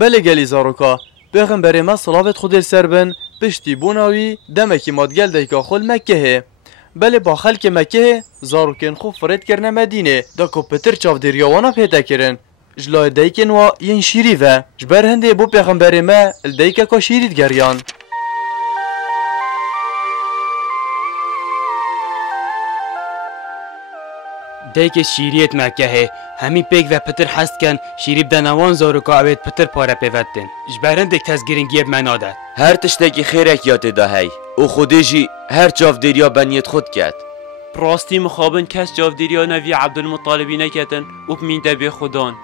بله گلی زاروکا پیغمبر ما صلوات خود سر بن پشتی بوناوی دمکی مادگل دیکا خل مکه بله با خلک مکه زاروکن خوب فرد کرنه مدینه دا کپتر چاو دریاوانا پیدا کرن جلای دیکن و ین شیری و جبر هنده بو پیغمبر ما الدیکا کا شیرید گریان دیک شیریت مکه همی پیک و پتر هست کن شیری بدنوان زاروکا اوید پتر پاره پیوتن جبرن دیک تزگیرنگیب منادت هر تشتکی خیرک یاد دهی او خودی جی هر چاو دریا بنیت خود کرد راستی مخابن کس جاودیریا نوی عبدالمطالبی نکتن و بمین دبی خودان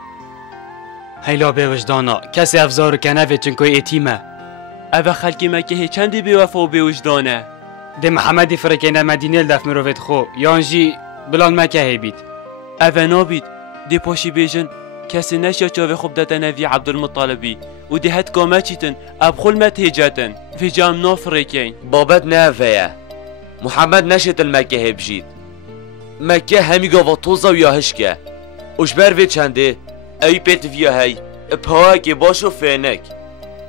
هیلا به وجدانا کسی افزارو کنوی چنکوی ایتیمه اوه خلکی مکه چندی به وفا و به وجدانه ده محمدی فرکینه مدینه الدف مروفت خو یانجی بلان مکه بید اوه نابید ده پاشی بیجن کسی نشیا چاوه خوب داده نوی عبدالمطالبی و ده هد کامه چیتن اب خل متهجتن في جام نافريكين بابت نافيا محمد نشت المكة بجيت مكة همي قوة طوزة وياهشكا وشبر في چنده اي بيت فيها هاي بهاكي باشو فينك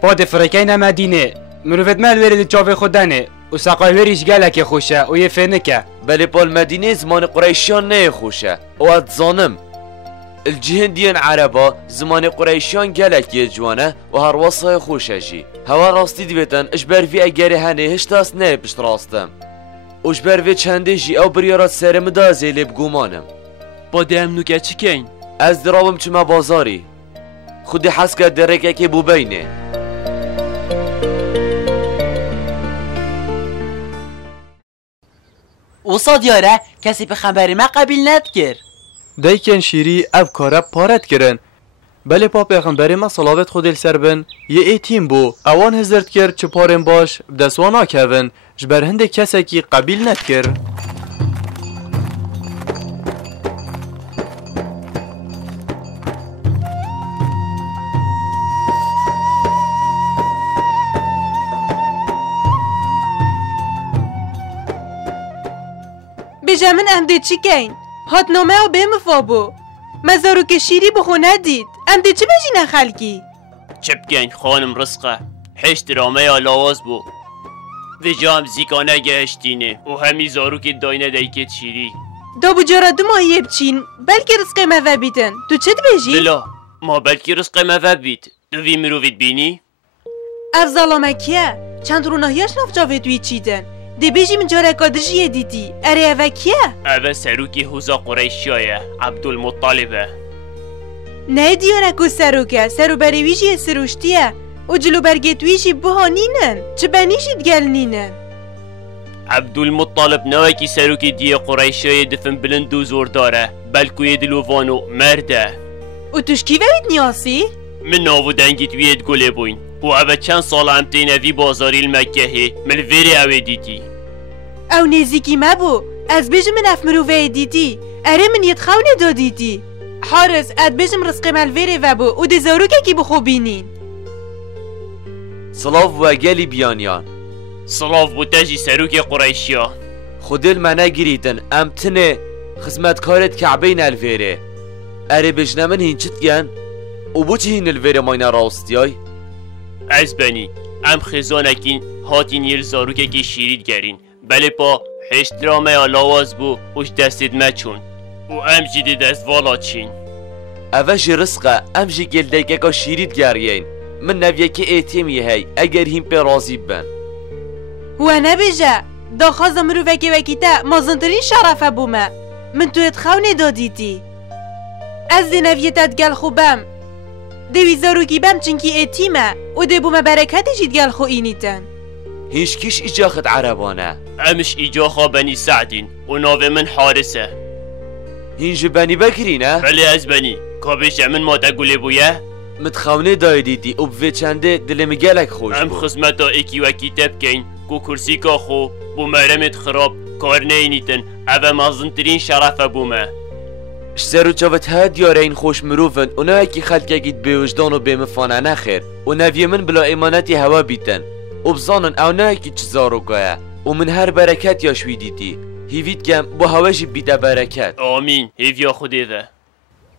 باد فريكين مدينة مروفت مال ورد جاوه خودنه و ساقای وریش گلک خوشه و یه فنکه بله پال مدینه زمان قریشان نه خوشه و اد زانم الجهندیان عربا زمان قریشان گلک یه جوانه و هر وصای خوشه جی هوا راستی دیویتن اشبر وی اگری هنه هشتاس نه پشت راستم اشبر وی چنده جی او بریارات سرم دا زیلی بگومانم با دهم نوگه چی کن؟ از درابم چما بازاری خودی حس که درکه که بو بینه اوسا دیاره کسی به خبری ما قبیل ند کرد دیکن شیری اب کاره پارت کرن بله پا پیغمبر ما صلوات خود سر بن یه ایتیم بو اوان هزرد کرد چه پارن باش دسوانا کهون جبر هنده کسی که قبیل ند کرد بجا من ام دی چی کین؟ هات نامه او بهم فابو مزارو که شیری بخو ندید ام دی چی بجی نخلکی؟ چه بگین خانم رزقه هشت رامه یا لاواز بو و جام زیکانه گهشتینه و همی زارو که داینه دیگه شیری دا بجارا دو ماهیه بچین بلکه رزقه موه بیتن تو چه بجی؟ بلا ما بلکه رزقه موه بیت دوی مرووید بینی؟ افزالامکیه چند روناهیاش نفجاوه دوی چیدن دی بیجی من جاره کادجیه دیدی اره اوه کیه؟ اوه سروکی هوزا قریشیایه عبدالمطالبه نه دیاره که سرو بریویجی سروشتیه و جلو برگتویجی بهانینن چه بنیشید گلنینن عبدالمطالب نوکی سروکی دیه قریشیای دفن بلند و زور داره بلکوی دلووانو مرده و توش کی وید نیاسی؟ من ناو دنگیت وید گله بوین و اوه چند سال همتین وی بازاری المکهی ملویری اوه دیدی او نزیکی مبو از بیجم من افمرووه دیدی اره من یدخونه دادیدی حارس اد بیجم رزق ملویری و بو و دیزارو که کی بخو بینین صلاف و گلی بیانیان صلاف بو تجی سروک قریشیا خودل منه گریتن امتنه خدمتکارت کعبین الویره اره بجنه من هینچت گن و بو چه هین الویره ماینا راستیای از بنی ام خزانکین هاتین یل زاروکه که شیرید گرین بله پا هشترامه یا لاواز بو اوش دستید مچون و ام جیده دست والا چین اوش رزقه ام جی گلدگه که شیرید گرین من نویه که ایتیمی هی اگر هیم پی رازی بن و نبیجه دا خواز مرو وکی وکیتا مازندرین شرفه بومه من تو اتخونه دادیدی از دی نویه تدگل خوبم دوی زاروکی بم چنکی ایتیمه و دی بومه برکت جید گل خو اینیتن هیچ کش ایجاخت عربانه امش ایجاخا بنی سعدین و ناوه من حارسه هینج بنی بکری نه؟ بله از بنی کابش من ما تگوله بویه؟ متخونه دایدیدی و بوی چنده دلم گلک خوش ام خزمتا ایکی وکی تبکین کو کرسی که خو بو مرمت خراب کار نینیتن اوه مازنترین شرفه بومه اشترو چاوت ها دیاره این خوش مروفن و نه اکی خلقه گید به وجدان و به مفانه نخیر و نوی من بلا ایمانتی هوا بیتن و بزانن او نه اکی چیزارو گایه و من هر برکت یاشوی دیدی هیوید گم با هواش بیده برکت آمین هیویا خوده ده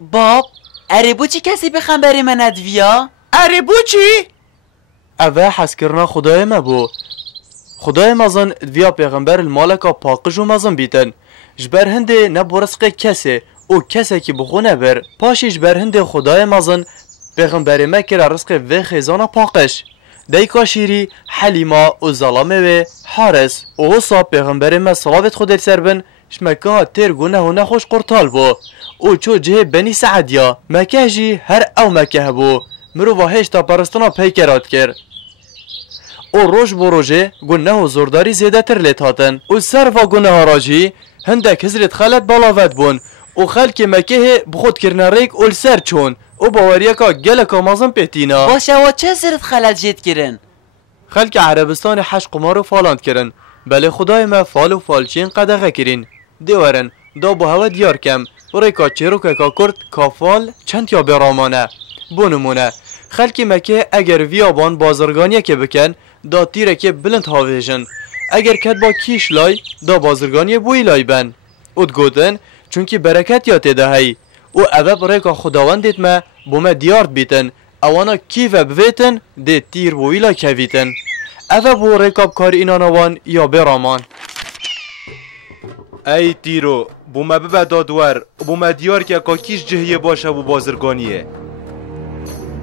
باب اره بو چی کسی بخم بری من ادویا؟ اره بو چی؟ اوه حسکرنا خدای ما بو. خدای مازن دویا پیغمبر المالکا پاقش و مازن بیتن. جبر هنده نبورسق کسه او کسه که بخونه بر. پاشی جبر هنده خدای مازن پیغمبر ما کرا رزق و خیزان پاقش. دیکا شیری حلیما و ظلامه و حارس و حسا پیغمبر ما صلوات خود سربن شمکه ها تیر گونه و نخوش قرطال بو او چو جه بنی سعدیا مکه جی هر او مکه بو مرو واهش تا پرستانا پیکرات کر او روش بو روژه گونه و زورداری زیده تر لیت هاتن او سر و گونه ها راجی هندک هزرت خلط بالاوت بون او خلک مکه بخود کرنه ریک اول سر چون او باوریا که گلک آمازن پیتینا باشه و چه زرت خلط جید کرن؟ خلک عربستان حش قمار و فالاند کرن بله خدای ما فال و فالچین قدغه کرین دیورن دا با هوا دیار کم ریکا چیروکا که کرد کافال چند یا برامانه بونمونه خلک مکه اگر ویابان بازرگانیه که بکن دا تیره که بلند هاویجن اگر کد با کیش لای دا بازرگانی بوی لای بن اد گودن چونکی برکت یا تدهی او اوه بریکا خداوندت ما بومه دیارد بیتن اوانا کیوه بویتن ده تیر بوی لای کویتن اوه بو ریکاب کار اینانوان یا برامان ای تیرو بومه ببه دادور بومه دیار که کاکیش جهیه باشه بو بازرگانیه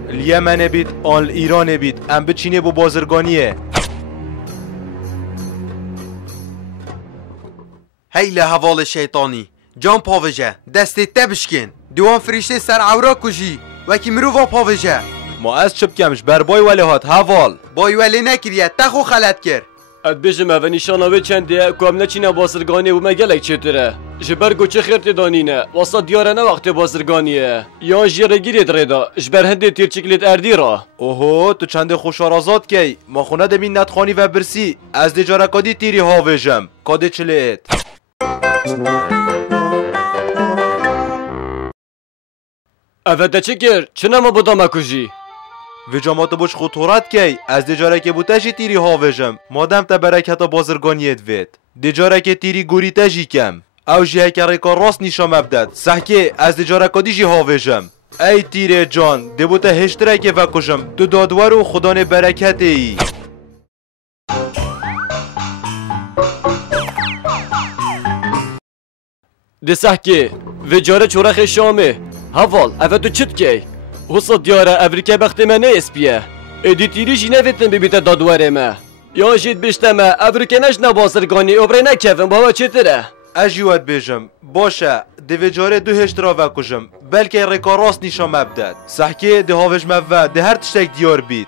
الیمن بید آل ایران بید ام بچینه بو بازرگانیه هی لحوال شیطانی جان پاوجه دستی تبشکن دوان فرشته سر عورا کجی وکی مروفا پاوجه ما از چپ کمش بربای ولی هات حوال بای ولی نکریه تخو خلط کرد اد بجم و نشانه چنده کام نچینه بازرگانی و مگلک چطوره جبر گوچه خیرت دانینه واسه دیاره نه وقت بازرگانیه یا جیره گیرید ریدا جبر هنده تیر چکلیت اردی را اوهو تو چند خوشارازات کی ما خونه دمین نتخانی و برسی از دیجاره کادی تیری هاویجم کاده چلیت اوه چه کر؟ چه نما بودا مکوژی؟ وجامات بوش خطورت کی از دیجاره که بوتشی تیری هاویجم مادم تا برکتا بازرگانیت وید دیجاره که تیری گوری تجی کم او جیه که ریکا راست نیشا مبدد سحکه از دیجاره کادی جی هاویجم ای تیره جان دبوتا هشتره که وکشم دو دادوار و خدان برکت ای ده سحکه وجاره چورخ شامه حوال اوه تو چت کی؟ حسا دیاره افریکه بخت منه اسپیه ادی تیری جی نویتن ببیت دادواره ما یا جید بشتمه افریکه نش نبازرگانی اوبره نکفن بابا چطوره؟ اجیوت بیجم باشه ده وجاره دو هشترا وکشم بلکه ریکا راست نیشا مبدد سحکه ده هاوش مبود ده هر تشتک دیار بید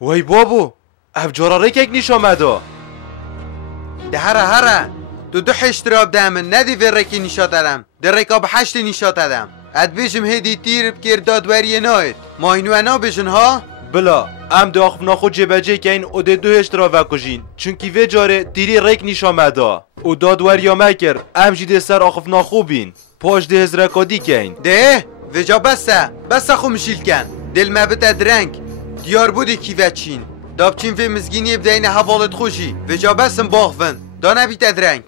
وای بابو افجارا ریک نیشا مدا ده هره دو هشتراب دامن ندی ورکی نشات ادم در رکاب 8 نشات ادم اد بیشم هدی تیر بکر دادوری ناید ما اینو انا بشن ها بلا ام ده آخفنا خود جبجه که این او ده دو هشترا وکشین چونکی وجاره تیری ریک نیشا مدا او دادوری مکر ام جیده سر آخفنا خوبین پاش ده هزرکادی که این ده وجا بسته خو مشیل کن دل مبت درنگ دیار بودی کی وچین دابچین فی مزگینی بدین حوالت خوشی وجا بسم باخفن دا نبیت درنگ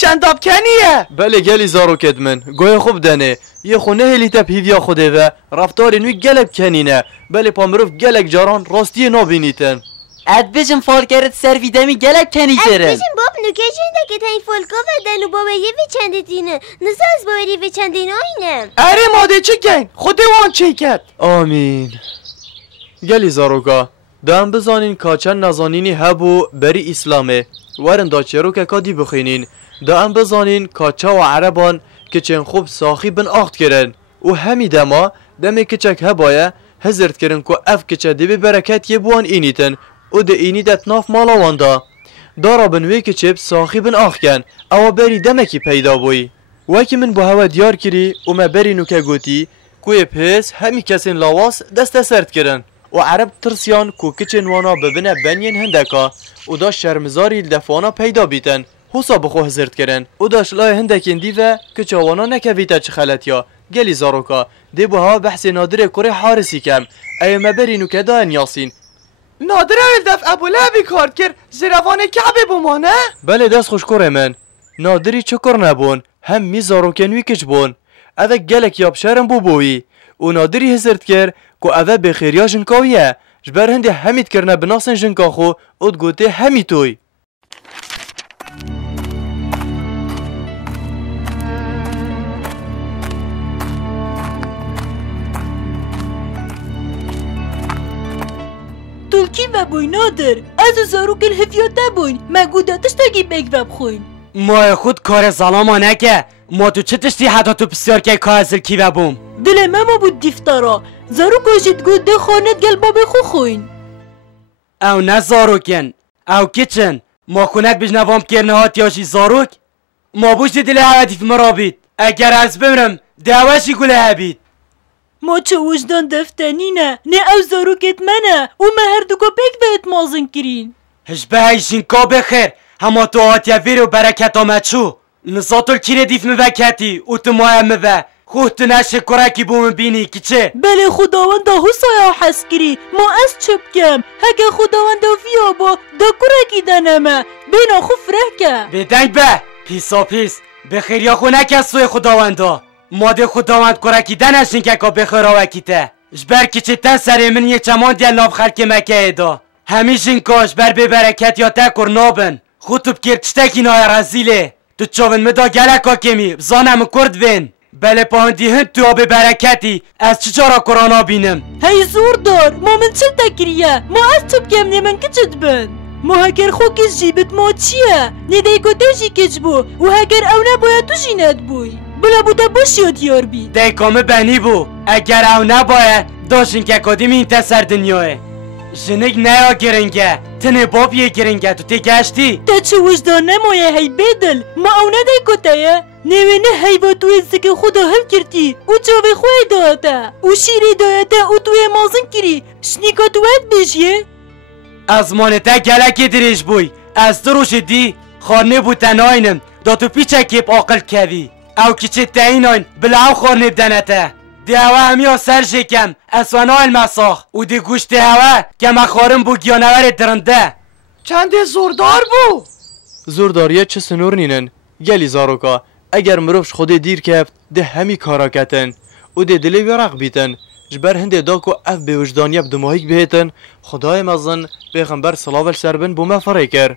چند داب کنیه؟ بله گلی زارو کدمن گوی خوب دنه یه خونه هلی تب هیویا خوده و رفتار نوی گلب کنینه بله پامروف گلک جاران راستی نابینیتن اد بجم فال کرد سر ویدمی گلب کنی اد ترن بجم باب نوکه چنده که تایی فالکا ودن و بابا یه وی چنده دینه نزا از بابری وی چنده اینه اره ماده چه کن؟ خود وان چه کرد؟ آمین گلی زاروگا دم بزانین کاچن نزانینی هبو بری اسلامه ورن دا چرو که کادی بخینین دم بزانین کاچا و عربان که چن خوب ساخی بن آخت کرن و همی دما دمی کچک هبایه هزرد کرن که اف کچه دی به برکت یه بوان اینیتن و ده اینی دت ناف مالا واندا دارا بنوی کچه ساخی بن آخ کن او بری دمکی پیدا بوی وکی من با هوا دیار کری و ما بری نوکه گوتی کوی پیس همی کسین لاواس دست سرد کرن و عرب ترسیان کو کچن وانا ببنه بنین هندکا و دا شرمزاری دفانا پیدا بیتن حسا بخو هزرد کرن و داش لای هندکین دیوه کچا وانا نکویتا چه خلطیا گلی زاروکا دی بو ها بحث نادر کره حارسی کم ای مبری نوکه دا یاسین نادر اول دفع ابو لعبی کار کرد زیروان کعبه بمانه؟ بله دست خوش کره من نادری چکر نبون هم می زاروکنوی کچ بون اوه گلک یاب شرم بو بوی و نادری هزرد کر که اوه بخیریا جنکاویه جبر هنده همید کرنه بناسن جنکا خو اد گوته همی توی تلکی و بوی نادر از زاروکل هفیاته بوین مگو داتش تاگی بگ و بخوین ما خود کار ظلاما نکه ما تو چه تشتی حتی تو بسیار که کازل کی و بوم دل ماما بود دیفتارا زارو کاشید گود ده خانت گل باب خو خوین او نه زاروکن او کچن ما خونک بجنوام کرنه هات یاشی زاروک ما بوش دل هوادیف مرابید اگر از بمرم دواشی گله هبید ما چه وجدان دفتنینه نه او زاروکت منه او مهر دوگا بگ بهت مازن کرین هش بهایشین کا بخیر هما تو هاتیا ویر و برکت آمد شو نزاتل کی ردیف مبکتی او تو ماه مبه خود نشه کرکی بوم بینی که چه بله خداوند حسایا حس کری ما از چه بکم هکه خداوند ویا با دا کرکی دنمه بینا خو فره که بدنگ به پیسا پیس بخیر یا خو نکه سوی خداوندا ماده خداوند کرکی دنشین که که بخیر آوکیته جبر که چه تن سر من یه چمان دیل ناف خلک مکه ادا همیشین کاش بر به برکت یا تکر نابن خود تو بکر تشتکی نای رزیله تو چاون مدا گلکا کمی بزانم کرد وین بله پاهندی هند تو آب برکتی از چجارا کرانا بینم هی زور دار ما من چل تکریه ما از تو بگم نیمن که چد بند ما هکر خو کش جیبت ما چیه نیده که تجی کچ بو و هکر او نباید تو جینت بوی بلا بوده باشی و دیار بی دیکامه بنی بو اگر او نباید داشین که کدیم این تسر دنیاه جنگ نیا گرنگه تنه بابیه گرنگه تو تی گشتی تا چه وجدان نمایه هی بدل ما او نده کتایه نوینه هی با توی زک خدا حل کردی او چاوه خواه داده او شیری داده او توی مازن کری شنیکا توید بشیه از مانته گلکی دریش بوی از دروش دی خانه بودن آینم دا تو پیچه کیب آقل کوی او کچه تاین آین بلا او خانه بدنته دی هوا همیا سر شکم اسوانا المساخ و دی گوشت هوا که مخارم بو گیانور درنده چنده زوردار بو زورداریه چه سنور نینن گلی زاروکا اگر مروفش خود دیر کفت ده همی کارا کتن و ده دلی ورق بیتن جبر هنده دا که اف به وجدانیه بدماهیک بهتن خدای مزن پیغمبر صلاوال سربن بو مفره کر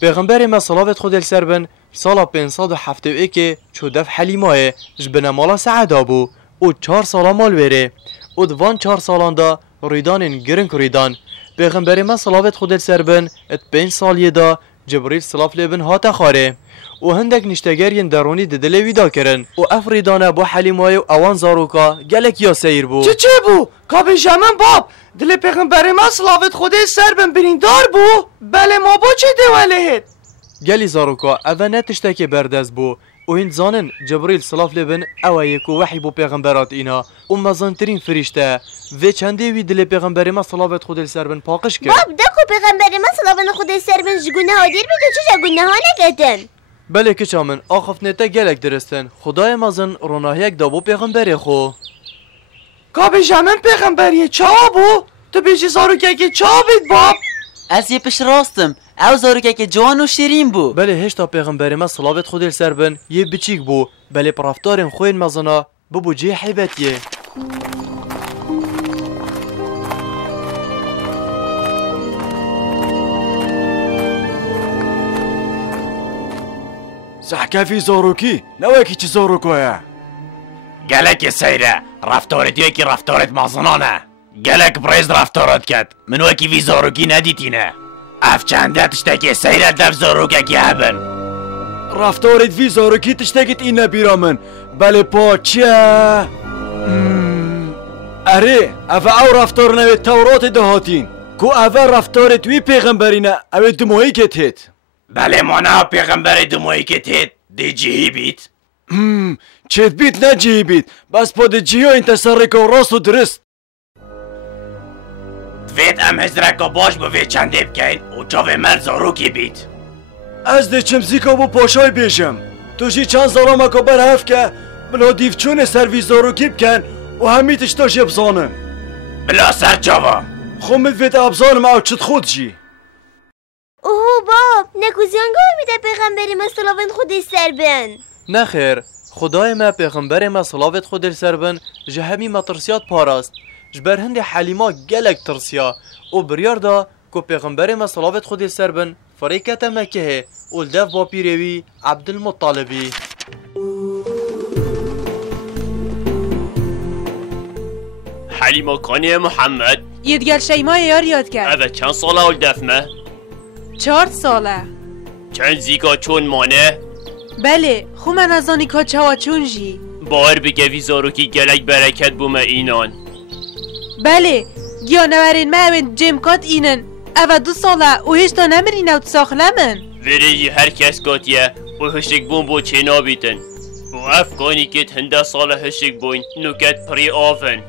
پیغمبر ما صلاوت خود سربن سالا 571 چودف حلیماه جبن مالا سعدا بو او 4 سالا مال وره او دوان 4 سالان دا ریدان گرنگ ریدان پیغمبر ما صلاوت خود سربن ات 5 سالیه دا جبریل صلاف لبن هاتا خاره و هندک نشتگرین درونی ددلی ویدا کرن و افریدانه با حلیمای و اوان زاروکا گلک یا سیر بو چه بو؟ کابی جمن باب دل پیغمبر ما صلاوت خود سربن بریندار بو بله ما با چه دوالهت گلی زاروکا اوه نتشتک بردز بو و هند زانن جبریل صلاف لبن اوه یکو وحی بو پیغمبرات اینا و مزانترین فرشته و چنده وی دل پیغمبر ما صلاوت خود سربن پاقش کرد باب دکو پیغمبر ما صلاوت خود سربن جگونه ها دیر بیدو چه جگونه ها نگتن بله که چامن آخف نتا گلک درستن خدای مازن روناهیک دابو پیغمبر خو کابی جمن پیغمبریه چا بو؟ تو بیشی زاروکه که چا بید باب؟ از یه پش راستم او زاروکه که جوان و شیرین بو بله هشتا پیغمبر ما صلاوت خود سربن یه بچیک بو بله پرافتارن خوین مازنا ببو جه حیبتیه سحکفی زاروکی نوکی چه زاروکوه گلک سیره رفتارت یکی رفتارت مازنانه گلک بریز رفتارات کد من وکی وی زاروکی ندیتینه اف چنده تشتکی سیره دف زاروکه کی هبن رفتارت وی زاروکی تشتکت این نبیرامن بله پا چه اره اوه او رفتار نوی تورات دهاتین کو اوه رفتارت وی پیغمبرینه اوه دمایی کت هت بله مانا پیغمبر دمایی کت هت دی جیهی بیت چت بیت نه جیهی بیت بس پا دی جیهی این تسرکا راست و درست دوید ام هزرکا باش بوی چنده بکن و چاوه مر زاروکی بیت از دی چمزیکا بو پاشای بیشم توشی چند سالامه که بر هف که بلا دیفچون سروی زاروکی بکن و همیتش تاش ابزانن بلا سر چاوا خو مدوید ابزانم او چت خود جی اوه باب نکوزیان گاه میده پیغمبری ما صلوات خودش سر بن نخیر خدای ما پیغمبر ما صلوات خود سر بن جهمی ما ترسیات پاراست جبر هند حلیما گلک ترسیا و بریار دا که پیغمبر ما صلوات خود سر بن فریکت مکه و الدف با پیروی عبدالمطالبی. حلیما کانی محمد یدگل شیمای یار یاد کرد. اوه چند ساله اول دفمه؟ 4 ساله. چند زیگا چون مانه؟ بله خو من از آنی که چوا چون جی باور بگه ویزارو که گلک برکت بومه اینان. بله گیانورین ما اوین جمکات اینن اوه 2 ساله و هشتا نمرین او تساخله من ویرجی هر کس گاتیه و هشک بون بو چه نابیتن و افغانی که هنده ساله هشک بون نوکت پری آفن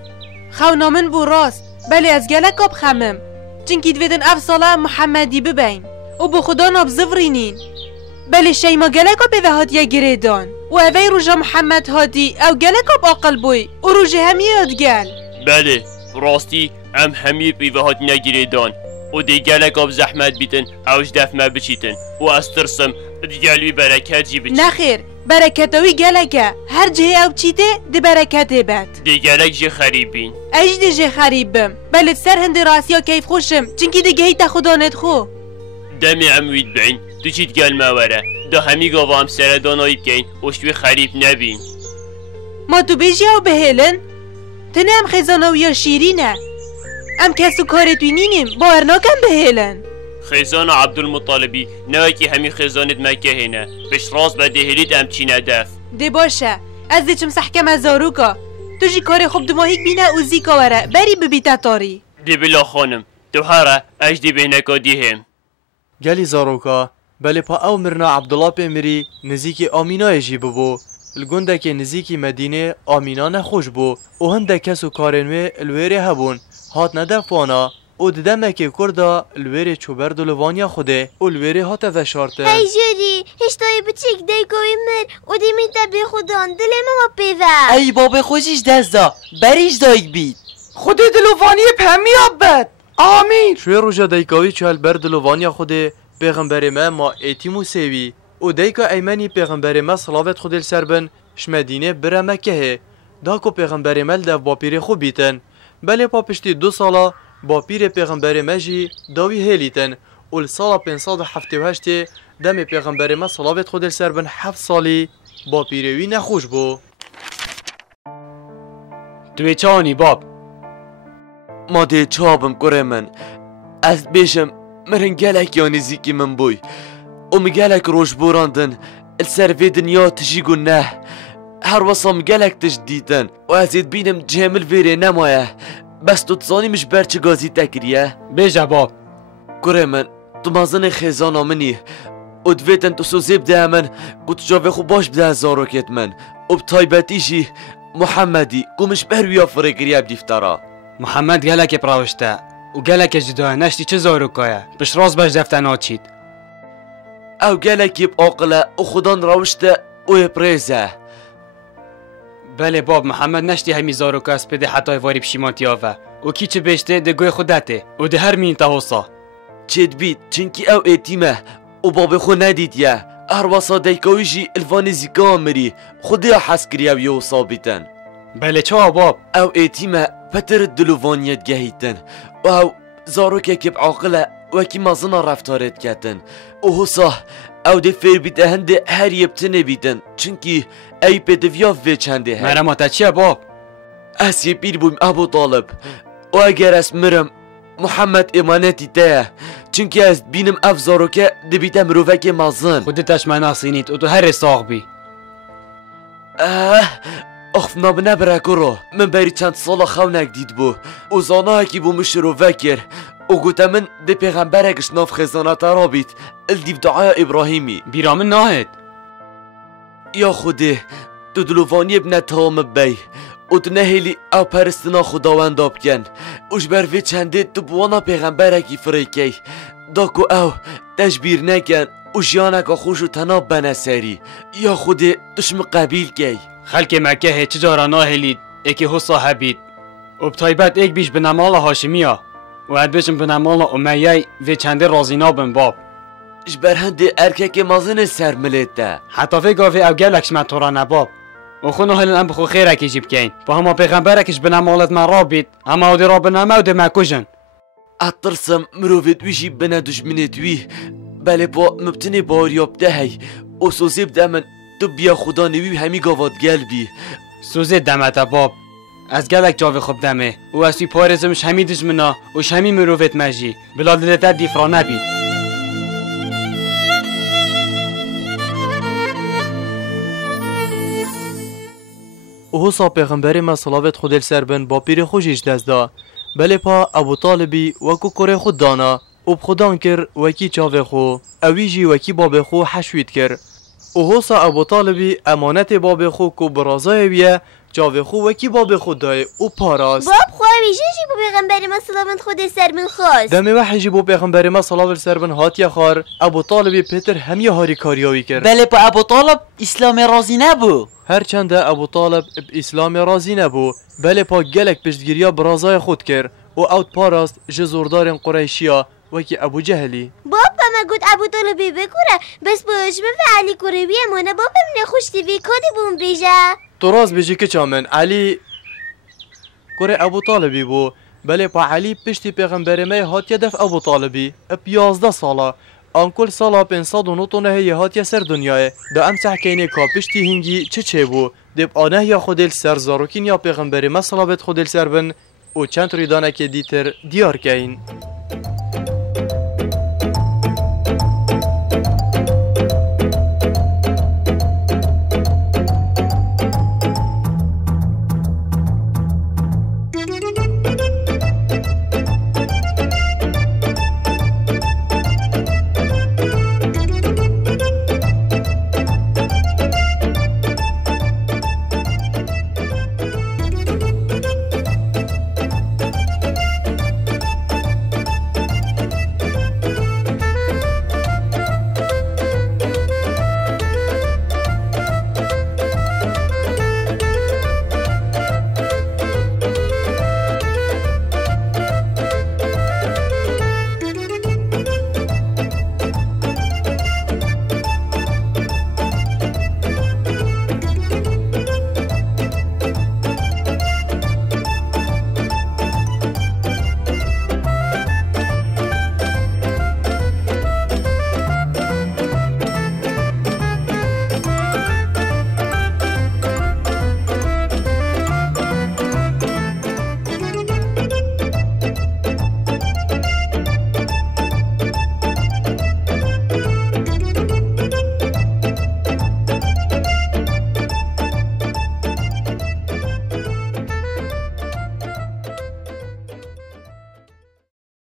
خونا من بو راست بله از گلک آب خمم چنکی دویدن اف ساله محمدی ببین و بو خدا ناب زفرینین بله شیما گلک آب به هاتیه گریدان و اوه روژا محمد هادی او گلک آب آقل بوی و روژه همی یاد گل بله راستی ام همی بیوه هات نگریدان و دی گلک آب زحمت بیتن اوش دفمه بچیتن و از ترسم دیگلوی برکت جی بچی نخیر برکتاوی گلکه هر جه او چیته دی برکته بد دی گلک جه خریبین ایش دی جه خریبم بله سر هنده راسیا کیف خوشم چنکی دیگه هیتا خدا ندخو دمی عموید بین تو چیت گل موره دا همی گاوا هم سردانایی بکین وشتوی خریب نبین ما تو بیجی او بهیلن تنه هم خزاناوی یا شیرینه ام کسو کارتوی نینیم باور ناکم بهیلن خزان عبدالمطالبی نوی که همی خزانت مکه هنه بش راست به دهیلیت ام چی ندف ده باشه از ده چم سحکم از زاروکا تو جی کار خوب دو ماهیک بینه او زیکا وره بری ببیتا تاری ده بلا خانم تو هره اجدی بینکا دیهم گلی زاروکا بله پا او مرنا عبدالله پیمری نزیکی آمینای جی ببو الگنده که نزیکی مدینه آمینا نخوش بو و هنده کسو کارنوی الویره هبون هات ندفوانا و ددمکی کردا الویره چوبرد و لوانیا خوده و الویره هات وشارته هی جوری هشتای بچیک دیگوی مر و دیمین تبی خودان دل ما پیوه ای باب خوشیش دستا بریش دایگ بید خود دلوانی پمی آبد آمین شوی روژا دیکاوی چهل برد لوانیا خوده پیغمبر ما ایتیمو سیوی و دیکا ایمانی پیغمبر ما صلوات خود سربن شمدینه بره مکه داکو پیغمبر مل دف با پیر خوب بیتن بله پا پشتی 2 سالا با پیر پیغمبر مجی داوی هلیتن و سالا 578 دم پیغمبر ما صلوات خود سربن 7 سالی با پیروی نخوش بو توی چانی باب ما ده چابم کره من از بیشم مرن گلک یا نزیکی من بوی ام گلک روش براندن السر في دنیا تجيقو نه هر وصم گلک تجديدن و ازید بینم جمل ویره نمایه بس تو تصانی مش برچه گازی تکریه بیجا باب کره من تو مازن خیزانا منی و دویتن تو سوزیب ده من گوت جاوه خو باش بده زاروکت من و بطایبتی جی محمدی گومش برویا فرگریه بدیفترا محمد گلک پراوشته و گلک جدا نشتی چه زاروکایه بش راز باش دفتن آچید او گلکی باقله و خودان روشته و پریزه بله باب محمد نشتی همی زاروکا اسپده حتی واری پشیمانتی آوه و کی چه بشته ده گوی خودته و ده هر مین تاوسا چید بید چنکی او ایتیمه و باب خو ندید یه ارواصا دیکاوی جی الوان زیگا مری خودی حس کری او یو صابیتن بله چه باب او ایتیمه پتر دلوانیت گهیتن و او زاروکه که بعاقله وکی مازنا رفتارت کتن و حسا او ده فیر بیده هنده هر یبتنه بیدن چنکی ای پدویا وی چنده هر مرم آتا چیه باب؟ از یه بیر بویم ابو طالب و اگر از مرم محمد امانتی ده چنکی از بینم افزارو که ده بیده مروفک مازن خودتش مناسینید و تو هر ساق بی اخفنا بنبره کرو من بری چند سالا خونک دید بو و زانه که بو مشرو وکر و گوته من ده پیغمبرکش ناف خزانت را بید الدیو دعای ابراهیمی بیرامن ناهد یا خوده تو دلوانی ابن تام بی و تو نهیلی او پرستنا خداوند آبکن اوش بروی چنده تو بوانا پیغمبرکی فریکی داکو او تشبیر نکن و جیانکا خوش و تناب بنسری یا خوده دشم قبیل کی خلک مکه چجارا ناهلید اکی حسا هبید و بطایبت ایک بیش بنمال هاشمیا و اد بشم بنمال امیهی و چنده رازینا بن باب جبر هندي اركك مازن سر ملته حتی في گاوی او گلکش من تو را نباب و خونو هلن ام بخو خیرکی جیب کین با هما پیغمبرکش بنا مالت من را بید اما او دی را بنامه و دی مکوژن اترسم مروفت ویشی بنا دشمنت وی بله با مبتنی باریاب دهی و سوزیب دمن تو بیا خدا نوی همی گاوات گلبی سوزید دمت باب از گلک جاوی خوب دمه و از توی پارزمش همی دشمنا و همی مروفت مجی بلا دلتر دیفرا نبید و حسا پیغمبر ما صلوات خود سر بن با پیر خوشیش دست دا بله پا ابو طالبی وکو کره خود دانا و بخودان کر وکی چاوه خو اویجی وکی باب خو حشوید کر و حسا ابو طالبی امانت باب خو کو برازای بیه چاوه خو وکی باب خود دای و پاراست باب خواهی جی بو پیغمبر ما صلوات خود سر بن خواست دمی وحی جی بو پیغمبر ما صلوات سر بن هاتیا خار ابو طالبی پیتر همی هاری کاریاوی کر بله با ابو طالب اسلام رازی نبو هرچند ابو طالب اسلام رازی نبو بله پا گلک پشتگیریا برازای خود کر و اوت پاراست جزوردار قریشیا وکی ابو جهلی باب ما گفت ابو طالبی بکره بس باش و علی کروی امانه باب من خوش تیوی کدی بوم بیجه تو راز بیجی که چامن علی کره ابو طالبی بو بله پا علی پشتی پیغمبر می هاتیه دف ابو طالبی اب 11 ساله آن کل سالا 509 هی هاتیه سر دنیاه دا ام سحکینه که پشتی هنگی چه بو دب آنه یا خودل سر زاروکین یا پیغمبر ما صلوات خودل سر بن و چند ریدانه که دیتر دیار کهین